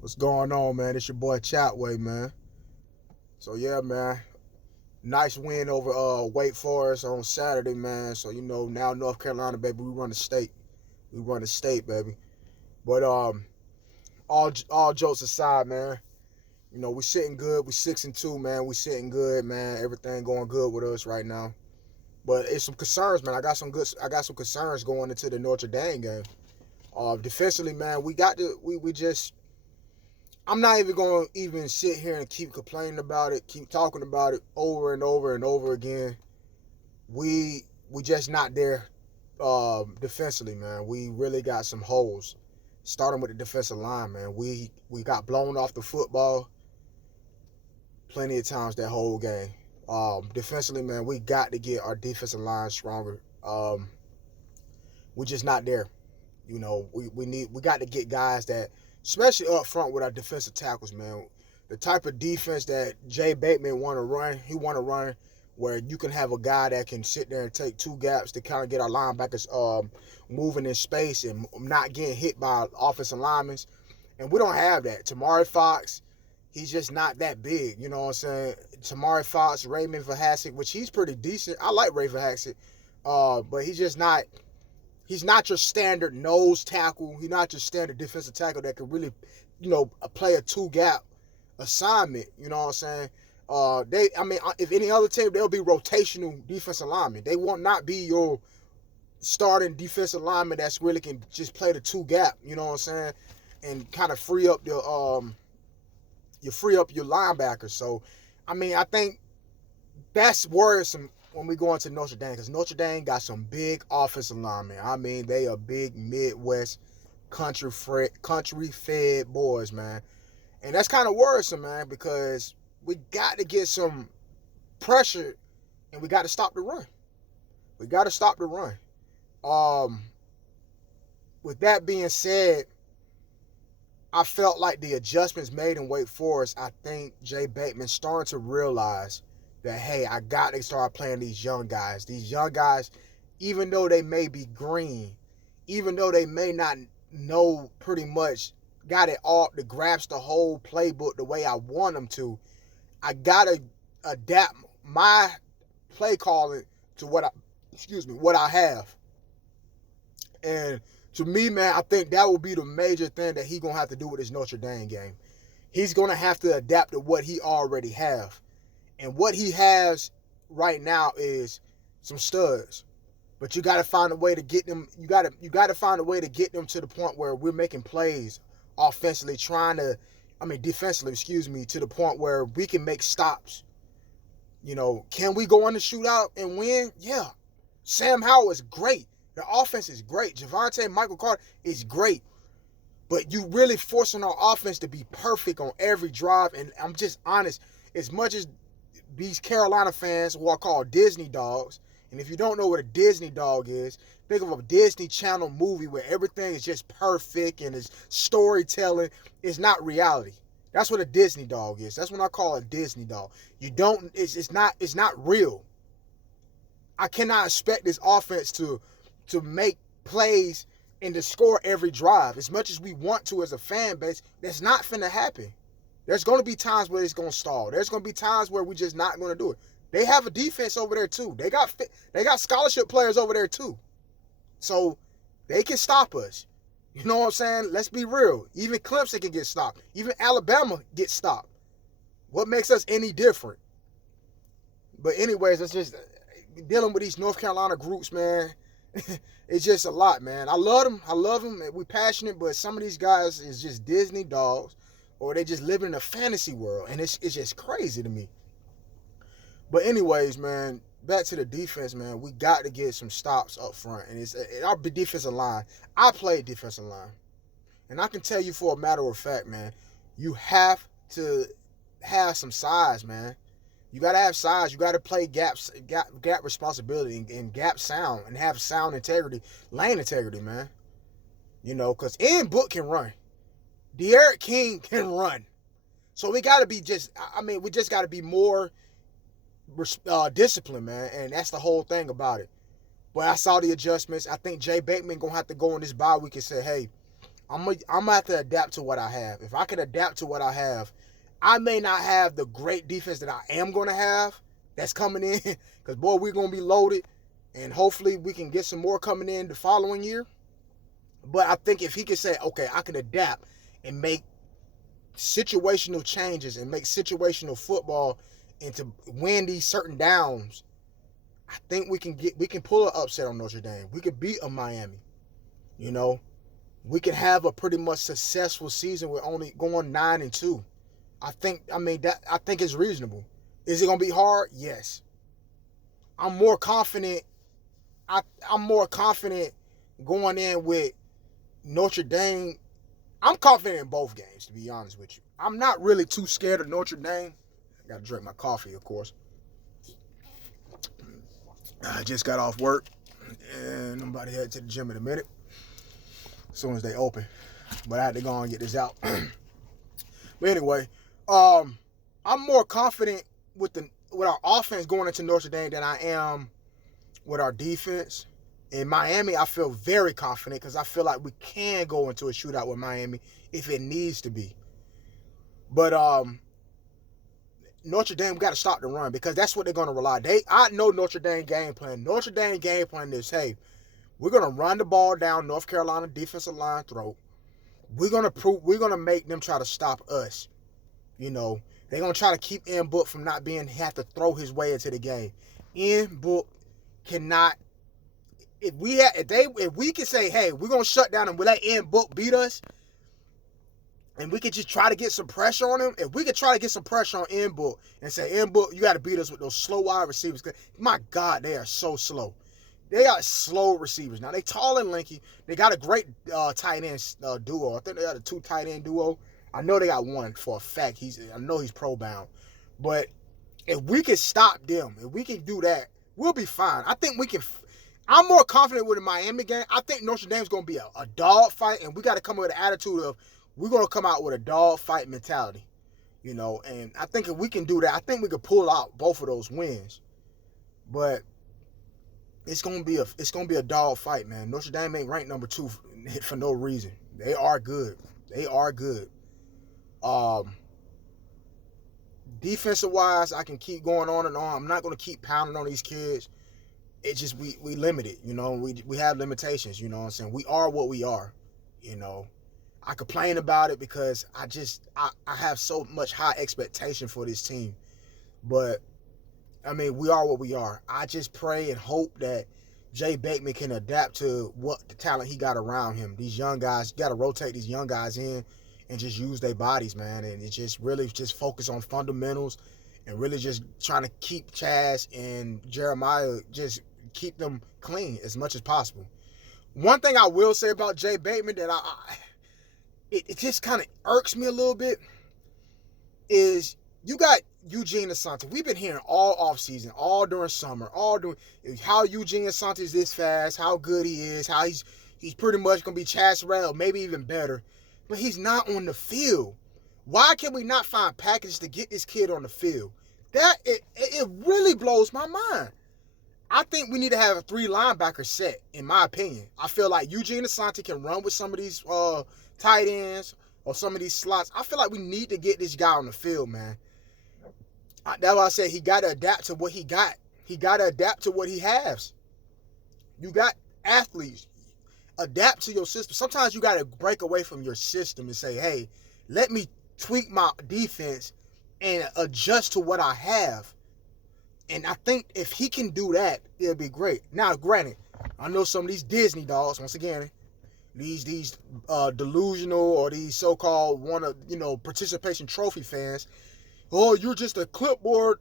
What's going on, man? It's your boy Chatway, man. So yeah, man. Nice win over Wake Forest on Saturday, man. So now North Carolina, baby, we run the state. We run the state, baby. But all jokes aside, man. We sitting good. We 6-2, man. We sitting good, man. Everything going good with us right now. But it's some concerns, man. I got some concerns going into the Notre Dame game. Defensively, man, we just I'm not even going to even sit here and keep complaining about it, keep talking about it over and over and over again. We just not there defensively, man. We really got some holes. Starting with the defensive line, man. We got blown off the football plenty of times that whole game. Defensively, man, we got to get our defensive line stronger. We're just not there. We got to get guys that, especially up front with our defensive tackles, man. The type of defense that Jay Bateman want to run, he want to run where you can have a guy that can sit there and take two gaps to kind of get our linebackers moving in space and not getting hit by offensive linemen. And we don't have that. Tamari Fox, he's just not that big. You know what I'm saying? Tamari Fox, Raymond Vahasic, which he's pretty decent. I like Ray Vahasic, but he's not your standard nose tackle. He's not your standard defensive tackle that can really, play a two-gap assignment. You know what I'm saying? If any other team, they'll be rotational defensive linemen. They will not be your starting defensive lineman that's really can just play the two-gap. You know what I'm saying? And kind of free up your linebackers. So, I think that's worrisome when we go into Notre Dame, because Notre Dame got some big offensive linemen. They are big Midwest country fed boys, man. And that's kind of worrisome, man, because we got to get some pressure and we got to stop the run. We got to stop the run. With that being said, I felt like the adjustments made in Wake Forest, I think Jay Bateman starting to realize that, hey, I got to start playing these young guys. These young guys, even though they may be green, even though they may not know pretty much, got it all to grasp the whole playbook the way I want them to, I got to adapt my play calling to what I have. And to me, man, I think that will be the major thing that he's going to have to do with his Notre Dame game. He's going to have to adapt to what he already have. And what he has right now is some studs. But you got to find a way to get them. You got to find a way to get them to the point where we're making plays offensively, defensively, to the point where we can make stops. Can we go on the shootout and win? Yeah. Sam Howell is great. The offense is great. Javonte Michael Carter is great. But you really forcing our offense to be perfect on every drive. And I'm just honest, as much as these Carolina fans who are called Disney dogs, and if you don't know what a Disney dog is, think of a Disney Channel movie where everything is just perfect and it's storytelling. It's not reality. That's what a Disney dog is. That's what I call a Disney dog. It's not real. I cannot expect this offense to make plays and to score every drive. As much as we want to as a fan base, that's not finna happen. There's going to be times where it's going to stall. There's going to be times where we're just not going to do it. They have a defense over there too. They got scholarship players over there too. So they can stop us. You know what I'm saying? Let's be real. Even Clemson can get stopped. Even Alabama gets stopped. What makes us any different? But anyways, it's just dealing with these North Carolina groups, man. It's just a lot, man. I love them. We're passionate, but some of these guys is just Disney dogs, or they just live in a fantasy world, and it's just crazy to me. But anyways, man, back to the defense, man. We got to get some stops up front, and it's our defensive line. I play defensive line, and I can tell you for a matter of fact, man, you have to have some size, man. You got to have size. You got to play gap responsibility and gap sound and have sound integrity, lane integrity, man. Because Ian Book can run. De'Aaron King can run. So we got to be we just got to be more disciplined, man. And that's the whole thing about it. But I saw the adjustments. I think Jay Bateman going to have to go in this bye week and say, hey, I'm gonna have to adapt to what I have. If I can adapt to what I have, I may not have the great defense that I am gonna have that's coming in, because boy, we're gonna be loaded, and hopefully we can get some more coming in the following year. But I think if he can say, okay, I can adapt and make situational changes and make situational football and to win these certain downs, I think we can pull an upset on Notre Dame. We could beat a Miami. You know, we could have a pretty much successful season with only going 9-2. I think it's reasonable. Is it gonna be hard? Yes. I'm more confident. I'm more confident going in with Notre Dame. I'm confident in both games, to be honest with you. I'm not really too scared of Notre Dame. I gotta drink my coffee, of course. I just got off work, and I'm about to head to the gym in a minute, as soon as they open. But I had to go and get this out. But anyway, I'm more confident with our offense going into Notre Dame than I am with our defense. In Miami, I feel very confident because I feel like we can go into a shootout with Miami if it needs to be. But Notre Dame got to stop the run because that's what they're going to rely. I know Notre Dame game plan. Notre Dame game plan is, hey, we're going to run the ball down North Carolina defensive line throat. We're going to make them try to stop us. You know, they're going to try to keep Book from not have to throw his way into the game. Book cannot. If we can say, hey, we're gonna shut down and we let Book beat us, and we could just try to get some pressure on him. If we could try to get some pressure on Book and say, Book, you got to beat us with those slow wide receivers. My God, they are so slow. They are slow receivers. Now they tall and lanky. They got a great tight end duo. I think they got a 2 tight end duo. I know they got one for a fact. I know he's pro bound. But if we can stop them, if we can do that, we'll be fine. I think we can. I'm more confident with the Miami game. I think Notre Dame's going to be a dog fight, and we got to come with an attitude of we're going to come out with a dog fight mentality, you know. And I think if we can do that, I think we could pull out both of those wins. But it's going to be a dog fight, man. Notre Dame ain't ranked number 2 for no reason. They are good. They are good. Defensive wise, I can keep going on and on. I'm not going to keep pounding on these kids. It's just we limited, you know. We have limitations, you know what I'm saying? We are what we are, you know. I complain about it because I have so much high expectation for this team. But I mean, we are what we are. I just pray and hope that Jay Bateman can adapt to what the talent he got around him. These young guys, you got to rotate these young guys in and just use their bodies, man. And it just really just focus on fundamentals and really just trying to keep Chaz and Jeremiah, just keep them clean as much as possible. One thing I will say about Jay Bateman that it just kind of irks me a little bit is you got Eugene Asante. We've been hearing all offseason, all during summer, all doing how Eugene Asante is this fast, how good he is, how he's pretty much going to be Chaz Surratt, maybe even better. But he's not on the field. Why can we not find packages to get this kid on the field? It really blows my mind. I think we need to have a 3 linebacker set, in my opinion. I feel like Eugene Asante can run with some of these tight ends or some of these slots. I feel like we need to get this guy on the field, man. That's why I said he got to adapt to what he got. He got to adapt to what he has. You got athletes. Adapt to your system. Sometimes you got to break away from your system and say, hey, let me tweak my defense and adjust to what I have. And I think if he can do that, it'll be great. Now, granted, I know some of these Disney dogs, once again, these delusional or these so-called participation trophy fans. Oh, you're just a clipboard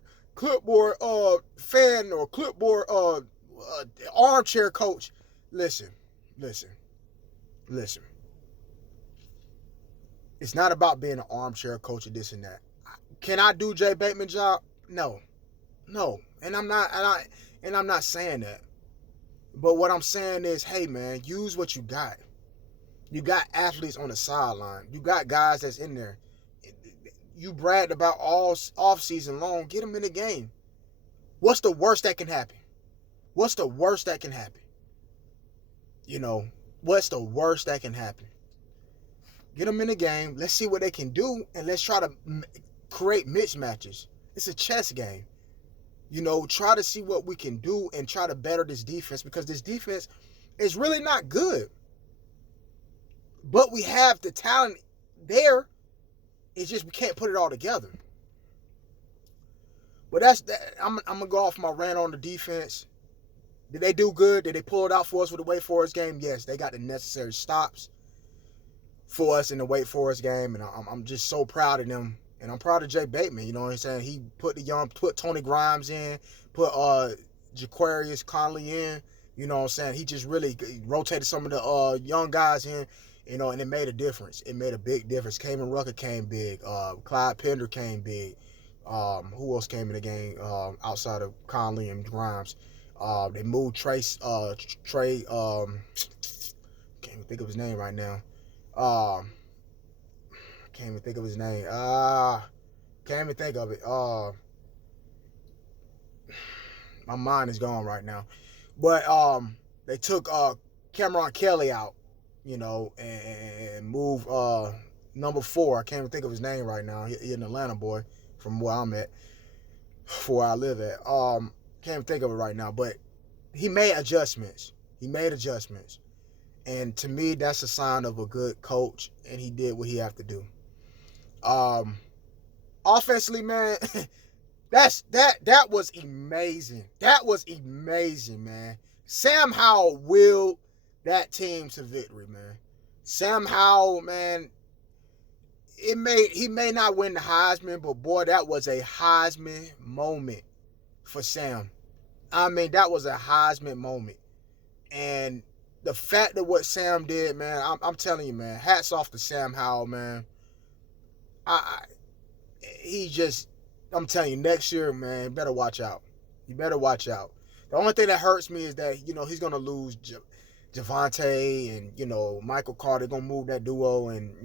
fan or clipboard armchair coach. Listen. It's not about being an armchair coach or this and that. Can I do Jay Bateman's job? No. And I'm not saying that. But what I'm saying is, hey man, use what you got. You got athletes on the sideline. You got guys that's in there. You bragged about all off season long. Get them in the game. What's the worst that can happen? You know, what's the worst that can happen? Get them in the game. Let's see what they can do, and let's try to create mismatches. It's a chess game. Try to see what we can do and try to better this defense, because this defense is really not good. But we have the talent there. It's just we can't put it all together. But that's that. I'm gonna go off my rant on the defense. Did they do good? Did they pull it out for us with the Wake Forest game? Yes, they got the necessary stops for us in the Wake Forest game, and I'm just so proud of them. And I'm proud of Jay Bateman. You know what I'm saying? He put Tony Grimes in, put Jaquarius Conley in. You know what I'm saying? He just really rotated some of the young guys in, and it made a difference. It made a big difference. Kamen Rucker came big. Clyde Pender came big. Who else came in the game outside of Conley and Grimes? They moved Trey. Can't even think of his name right now. Can't even think of his name. Can't even think of it. My mind is gone right now. But they took Cameron Kelly out, and moved number 4. I can't even think of his name right now. He's an Atlanta boy from where I'm at, where I live at. Can't even think of it right now. But he made adjustments. And to me, that's a sign of a good coach, and he did what he had to do. Offensively, man, that was amazing. That was amazing, man. Sam Howell willed that team to victory, man. Sam Howell, man, he may not win the Heisman, but boy, that was a Heisman moment for Sam. I mean, that was a Heisman moment. And the fact that what Sam did, man, I'm telling you, man, hats off to Sam Howell, man. I'm telling you, next year, man, you better watch out. You better watch out. The only thing that hurts me is that, he's going to lose Javonte and, Michael Carter. Going to move that duo and,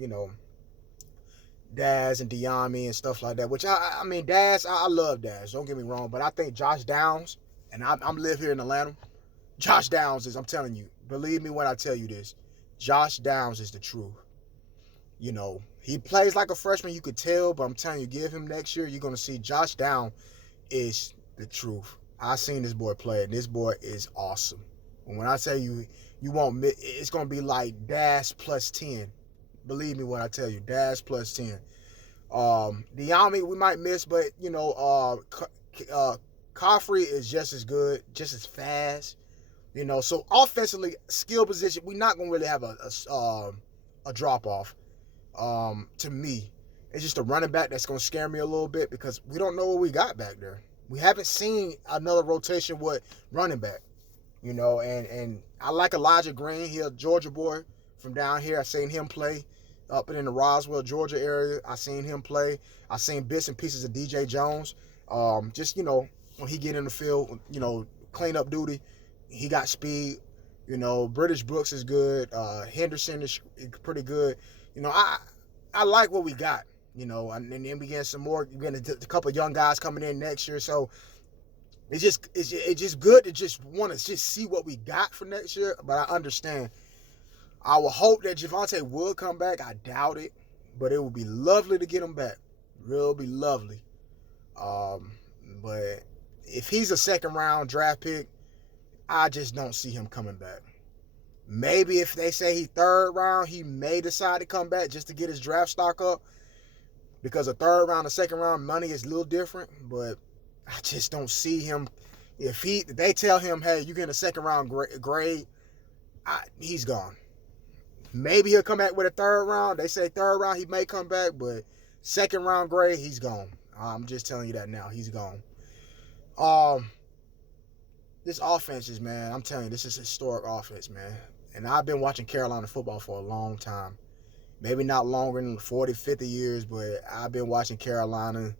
Daz and Diami and stuff like that, which I mean, Daz, I love Daz. Don't get me wrong, but I think Josh Downs, and I live here in Atlanta, Josh Downs is, I'm telling you, believe me when I tell you this, Josh Downs is the truth. He plays like a freshman, you could tell, but I'm telling you, give him next year, you're going to see Josh Downs is the truth. I seen this boy play, and this boy is awesome. And when I tell you, it's going to be like Dash plus 10. Believe me when I tell you, Dash plus 10. Diami, we might miss, but, Coffrey is just as good, just as fast. So offensively, skill position, we're not going to really have a drop-off. To me, it's just a running back that's going to scare me a little bit because we don't know what we got back there. We haven't seen another rotation with running back, and I like Elijah Green. He's a Georgia boy from down here. I seen him play up in the Roswell, Georgia area. I seen him play. I seen bits and pieces of DJ Jones. Just, when he get in the field, clean up duty, he got speed. British Brooks is good. Henderson is pretty good. I like what we got, and then we get some more. We're getting a couple of young guys coming in next year, so it's just good to just want to just see what we got for next year. But I understand. I would hope that Javonte would come back. I doubt it, but it would be lovely to get him back. Real be lovely. But if he's a second round draft pick, I just don't see him coming back. Maybe if they say he's third round, he may decide to come back just to get his draft stock up. Because a third round and second round money is a little different. But I just don't see him. If they tell him, hey, you get a second round grade, he's gone. Maybe he'll come back with a third round. They say third round, he may come back. But second round grade, he's gone. I'm just telling you that now. He's gone. This offense is, man, I'm telling you, this is historic offense, man. And I've been watching Carolina football for a long time. Maybe not longer than 40, 50 years, but I've been watching Carolina,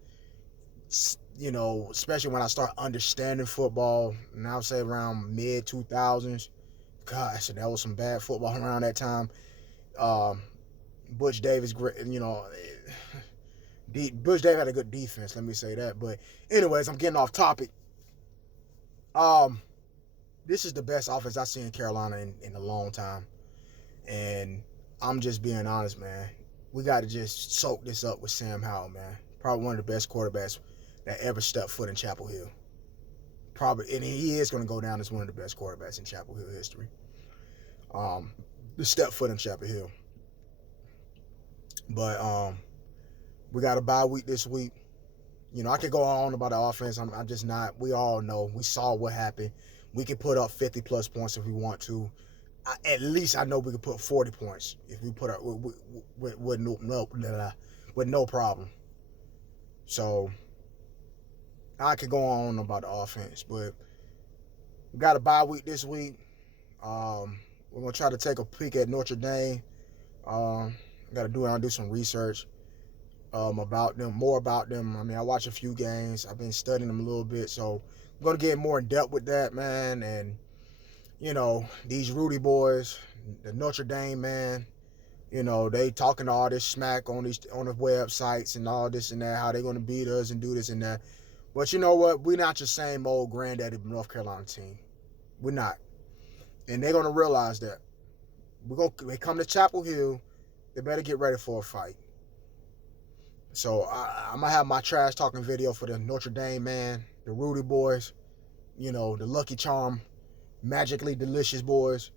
especially when I start understanding football. And I would say around mid-2000s. Gosh, that was some bad football around that time. Butch Davis, Butch Davis had a good defense, let me say that. But anyways, I'm getting off topic. This is the best offense I've seen in Carolina in a long time. And I'm just being honest, man. we got to just soak this up with Sam Howell, man. Probably one of the best quarterbacks that ever stepped foot in Chapel Hill. Probably, and he is going to go down as one of the best quarterbacks in Chapel Hill history. The step foot in Chapel Hill. But we got a bye week this week. You know, I could go on about the offense. I'm just not. We all know. We saw what happened. We can put up 50-plus points if we want to. At least I know we could put 40 points if we put up with no problem. So I could go on about the offense, but we got a bye week this week. We're gonna try to take a peek at Notre Dame. I'll do some research about them, more about them. I mean, I watch a few games. I've been studying them a little bit, so I'm gonna get more in depth with that, man. And you know, these Rudy boys, the Notre Dame, man, you know, they talking all this smack on the websites and all this and that, how they gonna beat us and do this and that. But you know what? We're not your same old granddaddy North Carolina team. We're not. And they're gonna realize that. They come to Chapel Hill, they better get ready for a fight. So I'm gonna have my trash talking video for the Notre Dame, man, the Rudy boys, you know, the Lucky Charm, magically delicious boys.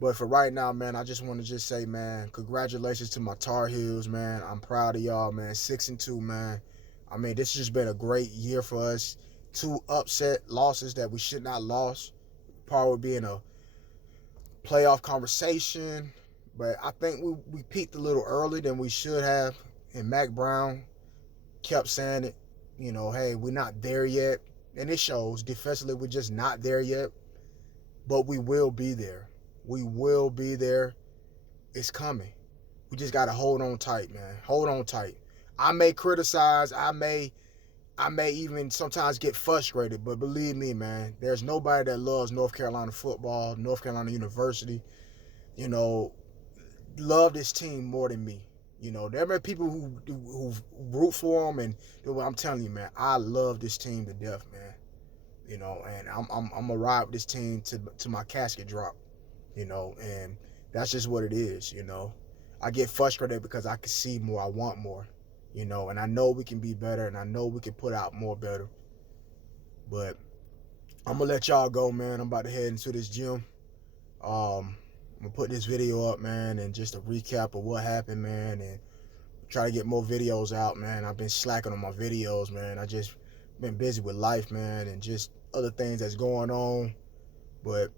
But for right now, man, I just want to say, man, congratulations to my Tar Heels, man. I'm proud of y'all, man. 6-2, man. I mean, this has just been a great year for us. 2 upset losses that we should not lost. Probably being a playoff conversation. But I think we peaked a little early than we should have. And Mac Brown kept saying it. You know, hey, we're not there yet. And it shows. Defensively, we're just not there yet. But we will be there. We will be there. It's coming. We just got to hold on tight, man. Hold on tight. I may criticize. I may even sometimes get frustrated. But believe me, man, there's nobody that loves North Carolina football, North Carolina University, you know, love this team more than me. You know, there are people who root for them. And I'm telling you, man, I love this team to death, man. You know, and I'm gonna ride with this team to my casket drop, you know, and that's just what it is, you know. I get frustrated because I can see more, I want more, you know, and I know we can be better, and I know we can put out more better. But I'm gonna let y'all go, man. I'm about to head into this gym. I'm gonna put this video up, man, and just a recap of what happened, man, and try to get more videos out, man. I've been slacking on my videos, man. I just been busy with life, man, and just other things that's going on. But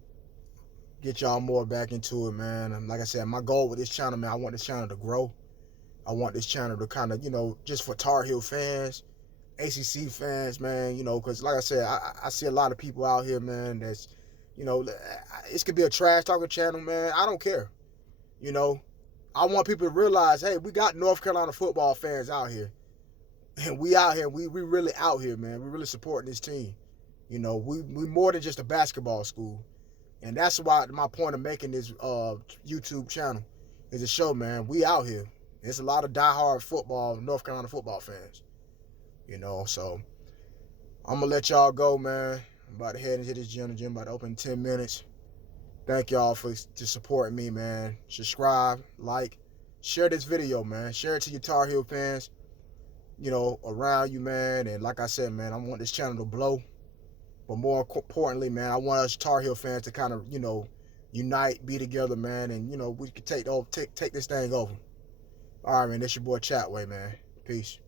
get y'all more back into it, man. And like I said, my goal with this channel, man, I want this channel to grow. I want this channel to kind of, you know, just for Tar Heel fans, ACC fans, man, you know, because like I said, I see a lot of people out here, man, that's, you know, it could be a trash talking channel, man. I don't care. You know, I want people to realize, hey, we got North Carolina football fans out here. And we out here, we really out here, man. We really supporting this team. You know, we more than just a basketball school. And that's why my point of making this YouTube channel is to show, man, we out here. There's a lot of diehard football, North Carolina football fans. You know, so I'm going to let y'all go, man. I'm about to head into this gym. The gym about to open in 10 minutes. Thank y'all for supporting me, man. Subscribe, like, share this video, man. Share it to your Tar Heel fans, you know, around you, man. And like I said, man, I want this channel to blow. But more importantly, man, I want us Tar Heel fans to kind of, you know, unite, be together, man. And, you know, we can take this thing over. All right, man, this your boy Chatway, man. Peace.